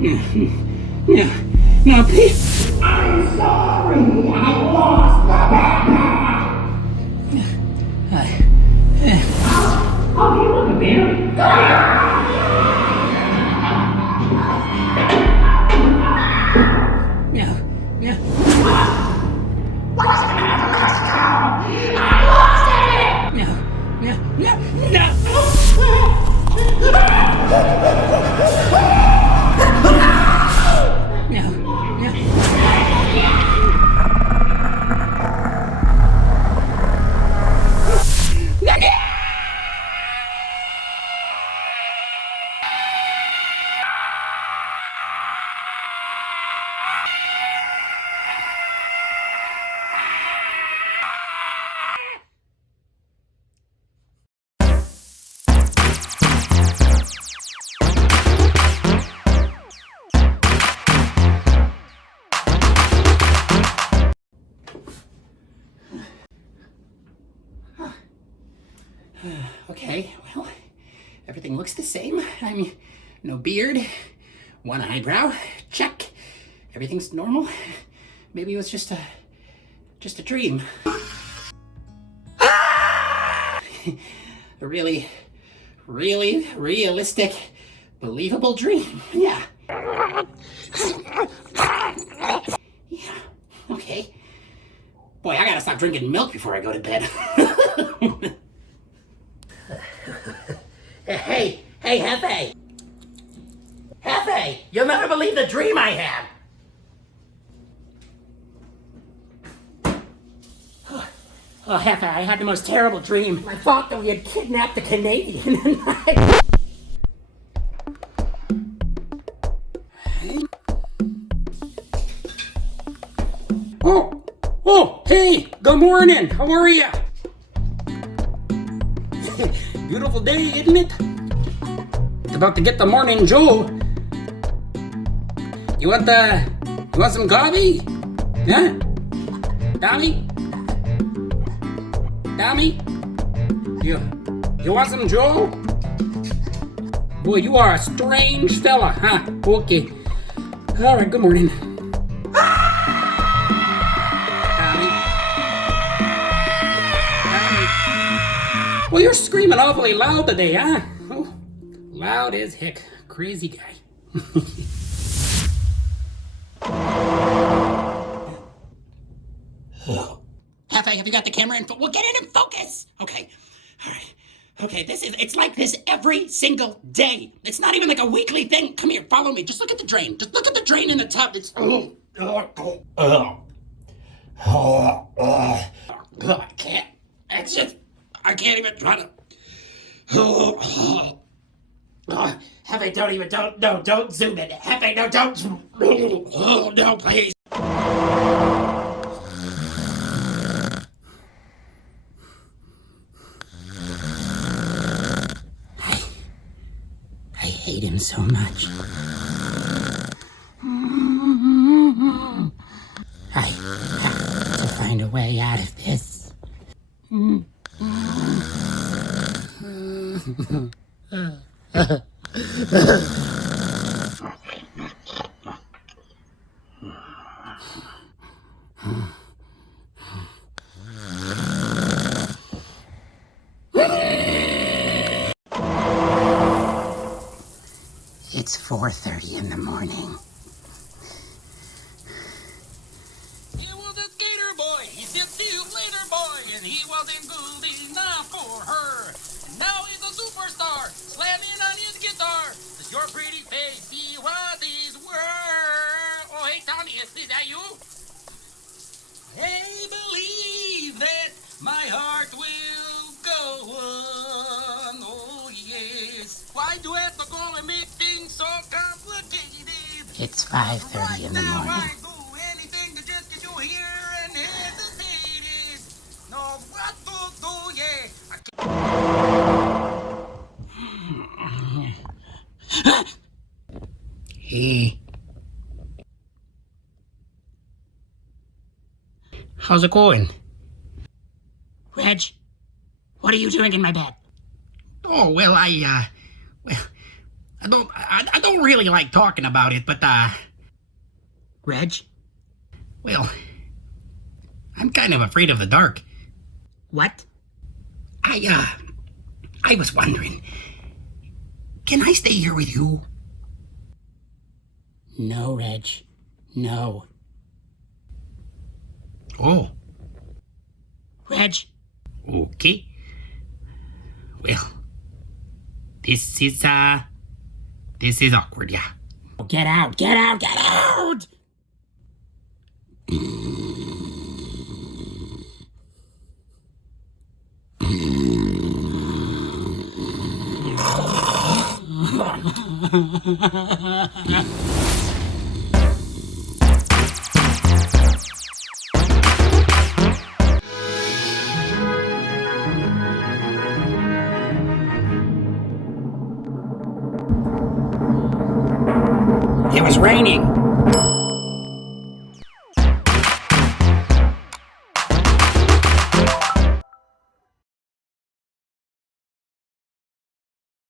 No, no, please. I'm sorry, I lost the backpack. Okay, look at me. No, no. I lost it. No, no, no, no. No, okay, well, everything looks the same. I mean, no beard, one eyebrow, check. Everything's normal. Maybe it was just a dream. A really, really realistic, believable dream. Yeah. Yeah, okay. Boy, I gotta stop drinking milk before I go to bed. Hey, Hefe! Hefe! You'll never believe the dream I had! Oh, Hefe, I had the most terrible dream. I thought that we had kidnapped the Canadian and Oh, hey, good morning. How are you? Beautiful day, isn't it? It's about to get the morning Joe. You want some coffee? Huh? Tommy? You want some Joe? Boy, you are a strange fella, huh? Okay. All right, good morning. Well, you're screaming awfully loud today, huh? Oh, loud as heck. Crazy guy. Hefe, have you got the camera in? Well, get it in focus. Okay. All right. Okay, it's like this every single day. It's not even like a weekly thing. Come here, follow me. Just look at the drain. Just look at the drain in the tub. It's I can't. It's just I can't even try to. Hefe, don't zoom in. Hefe, no, don't. Oh, no, please. I hate him so much. I have to find a way out of this. It's 4:30 in the morning. He was a skater boy, he said see you later boy, and he wasn't good enough for her. And now he's a superstar, slamming on his guitar. Does your pretty face see what these were? Oh, hey Tommy, is that you? Hey, believe that my heart will go on, oh yes. Why do I have to go and make things so complicated? It's 5:30 in the morning. I do anything to just get you here and hesitated. Know what to do, yeah. Hey. How's it going? Reg, what are you doing in my bed? Oh, well, I don't really like talking about it, but, Reg? well, I'm kind of afraid of the dark. What? I was wondering, can I stay here with you? No, Reg. No. Oh, Reg? okay. Well, this is awkward, yeah. Get out, get out, get out! It was raining.